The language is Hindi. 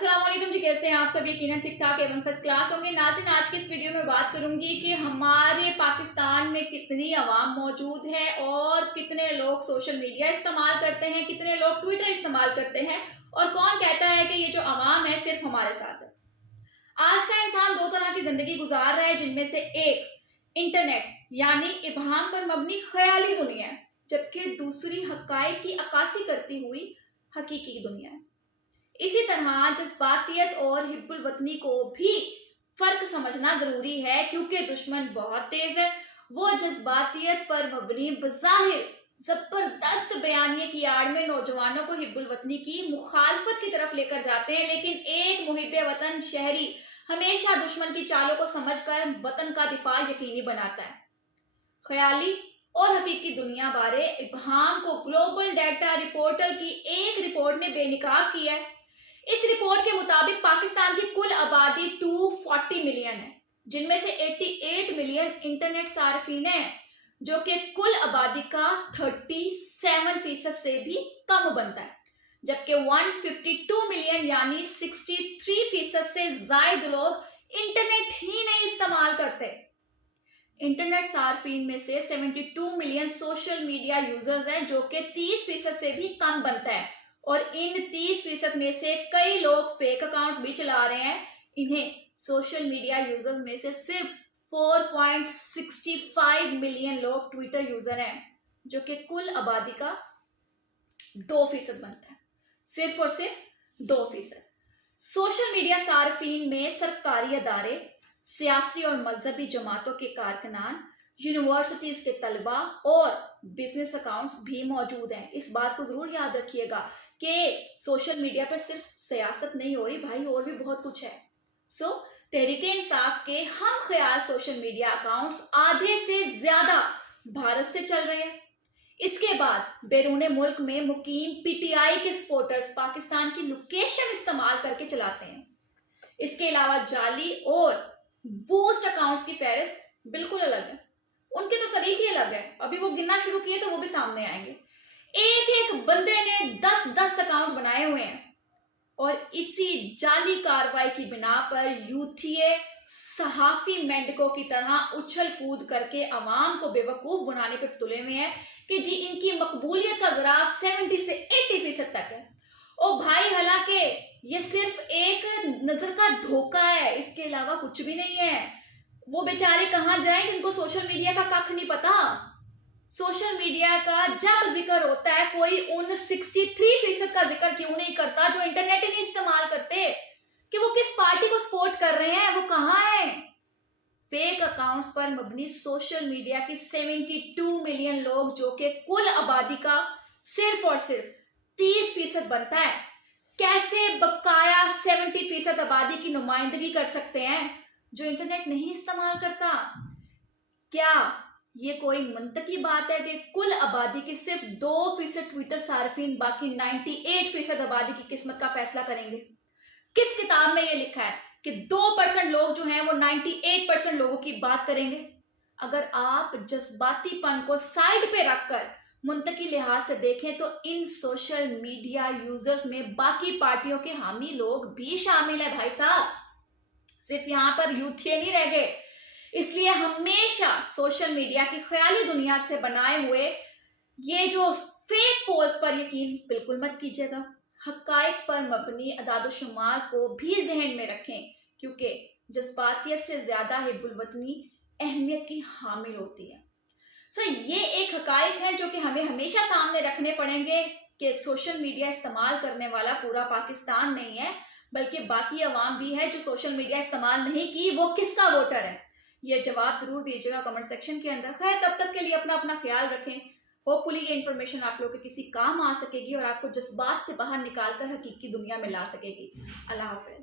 अस्सलाम वालेकुम जी, कैसे हैं आप सब? यकीनन ठीक ठाक एवं फर्स्ट क्लास होंगे। नाज़रीन, आज की इस वीडियो में बात करूंगी कि हमारे पाकिस्तान में कितनी आवाम मौजूद है और कितने लोग सोशल मीडिया इस्तेमाल करते हैं, कितने लोग ट्विटर इस्तेमाल करते हैं और कौन कहता है कि ये जो आवाम है सिर्फ हमारे साथ है। आज का इंसान दो तरह की जिंदगी गुजार रहा है, जिनमें से एक इंटरनेट यानी इबहाम पर मबनी ख्याली दुनिया है, जबकि दूसरी हकायक की अक्कासी करती हुई हकीकी दुनिया है। इसी तरह जज्बातियत और हिब्बुल वतनी को भी फर्क समझना जरूरी है, क्योंकि दुश्मन बहुत तेज है। वो जज्बातियत पर मबनी बज़ाहिर जबरदस्त बयानिए की आड़ में नौजवानों को हिब्बुल वतनी की मुखालफत की तरफ लेकर जाते हैं, लेकिन एक मुहिब्बे वतन शहरी हमेशा दुश्मन की चालों को समझकर वतन का दिफा यकीनी बनाता है। ख्याली और हकीकी दुनिया बारे इबहाम को ग्लोबल डाटा रिपोर्टर की एक रिपोर्ट ने बेनकाब किया है। इस रिपोर्ट के मुताबिक पाकिस्तान की कुल आबादी 240 मिलियन है, जिनमें से 88 मिलियन इंटरनेट सार्फिन है, जो कि कुल आबादी का 37% से भी कम बनता है, जबकि 152 मिलियन यानी 63% से ज्यादा लोग इंटरनेट ही नहीं इस्तेमाल करते। इंटरनेट सार्फिन में से 72 मिलियन सोशल मीडिया यूजर्स हैं, जो कि 30% से भी कम बनता है, और इन 30% में से कई लोग फेक अकाउंट्स भी चला रहे हैं। इन्हें सोशल मीडिया यूजर्स में से सिर्फ 4.65 मिलियन लोग ट्विटर यूजर हैं, जो कि कुल आबादी का 2% बनता है, सिर्फ और सिर्फ 2%। सोशल मीडिया सार्फिन में सरकारी अदारे, सियासी और मजहबी जमातों के कारकुनान, यूनिवर्सिटीज के तलबा और बिजनेस अकाउंट्स भी मौजूद हैं। इस बात को जरूर याद रखिएगा कि सोशल मीडिया पर सिर्फ सियासत नहीं हो रही भाई, और भी बहुत कुछ है। तहरीके इंसाफ के हम ख्याल सोशल मीडिया अकाउंट्स आधे से ज्यादा भारत से चल रहे हैं। इसके बाद बैरून मुल्क में मुकीम पीटीआई के सपोर्टर्स पाकिस्तान की लोकेशन इस्तेमाल करके चलाते हैं। इसके अलावा जाली और बूस्ट अकाउंट्स की फहरिस्त बिल्कुल अलग है, उनके तो तरीके अलग है। अभी वो गिनना शुरू किए तो वो भी सामने आएंगे। एक एक बंदे ने 10-10 अकाउंट बनाए हुए हैं, और इसी जाली कार्रवाई की बिना पर यूथिये सहाफी मेंढकों की तरह उछल कूद करके अवाम को बेवकूफ बनाने पर तुले हुए हैं कि जी इनकी मकबूलियत का ग्राफ 70 से 80% तक है। ओ भाई, हालांकि ये सिर्फ एक नजर का धोखा है, इसके अलावा कुछ भी नहीं है। वो बेचारे कहां जाएं जिनको सोशल मीडिया का कख नहीं पता। सोशल मीडिया का जब जिक्र होता है, कोई उन 63% का जिक्र क्यों नहीं करता जो इंटरनेट ही नहीं इस्तेमाल करते, कि वो किस पार्टी को सपोर्ट कर रहे हैं, वो कहां है। फेक अकाउंट्स पर मबनी सोशल मीडिया की 72 मिलियन लोग, जो कि कुल आबादी का सिर्फ और सिर्फ 30% बनता है, कैसे बकाया 70% आबादी की नुमाइंदगी कर सकते हैं जो इंटरनेट नहीं इस्तेमाल करता। क्या ये कोई मंतकी बात है कि कुल आबादी की सिर्फ 2% ट्विटर सार्फिन बाकी 98% आबादी की किस्मत का फैसला करेंगे? किस किताब में ये लिखा है कि 2% लोग जो हैं वो 98% लोगों की बात करेंगे? अगर आप जज्बातीपन को साइड पे रखकर मुंतकी लिहाज से देखें तो इन सोशल मीडिया यूजर्स में बाकी पार्टियों के हामी लोग भी शामिल है भाई साहब, सिर्फ यहां पर यूथिये नहीं रह गए। इसलिए हमेशा सोशल मीडिया की ख्याली दुनिया से बनाए हुए ये जो फेक पोस्ट पर यकीन बिल्कुल मत कीजिएगा। हकायक पर मबनी अदाद-ओ-शुमार को भी जहन में रखें, क्योंकि जज्बातियत से ज्यादा हिब्बुल वतनी अहमियत की हामिल होती है। ये एक हकायक है जो कि हमें हमेशा सामने रखने पड़ेंगे कि सोशल मीडिया इस्तेमाल करने वाला पूरा पाकिस्तान नहीं है, बल्कि बाकी अवाम भी है जो सोशल मीडिया इस्तेमाल नहीं की, वो किसका वोटर है। ये जवाब जरूर दीजिएगा कमेंट सेक्शन के अंदर। खैर, तब तक के लिए अपना ख्याल रखें। होपफुली ये इन्फॉर्मेशन आप लोगों के किसी काम आ सकेगी और आपको जज्बात से बाहर निकालकर हकीकी दुनिया में ला सकेगी। अल्लाह हाफिज।